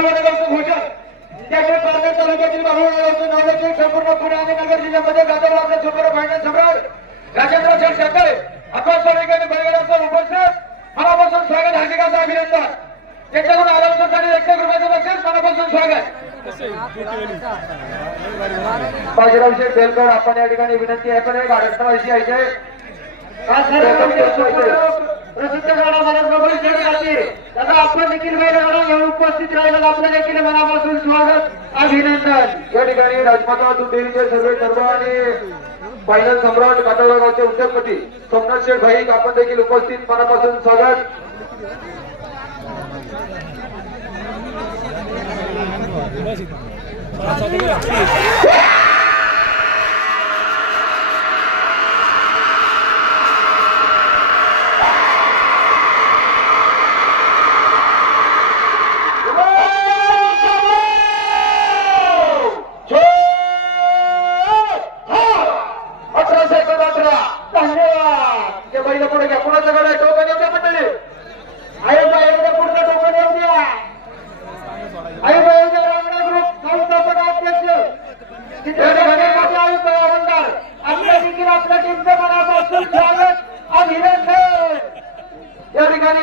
बालवडगावचं भूषण त्यामुळे पालघर तालुक्यातील बालवडगावचं नाव देखील संपूर्ण पुणे आणि नगर जिल्ह्यामध्ये गाजवलं आपलं सुपर फायनल सम्राट राजेंद्र शेठ शकळे आपण सगळीकडे बळगेराचं उपस्थित. मनापासून स्वागत हार्दिक असं अभिनंदन. त्यांच्याकडून आरक्षणासाठी एक एक रुपयाचं बक्षीस मनापासून स्वागत. बाजीराव शेठ बेलकर आपण या ठिकाणी विनंती आहे पण एक आरक्षणाविषयी आहे प्रसिद्ध गाडा मला बबल शेठ त्याचा आपण देखील बैलगाडा घेऊन उपस्थित राहिलेलं आपलं देखील मनापासून स्वागत अभिनंदन. या ठिकाणी राजमाता दूध डेअरीचे सर्व सर्व आणि फायनल सम्राट काटोळा गावचे उद्योगपती सोमनाथ शेठ भाई आपण देखील उपस्थित. मनापासून स्वागत. अठरा धन्यवाद पुढे घ्या. पुढे आहे? टोकन येऊ द्या मंडळी. आयोग आयोग पुढचं टोकन येऊ द्या. आयोग आयोग रांगणा ग्रुप. संस्थापक अध्यक्ष. आयुक्त आमदार. आपल्या देखील आपल्या टीमचं मनापासून स्वागत अभिनंदन. या ठिकाणी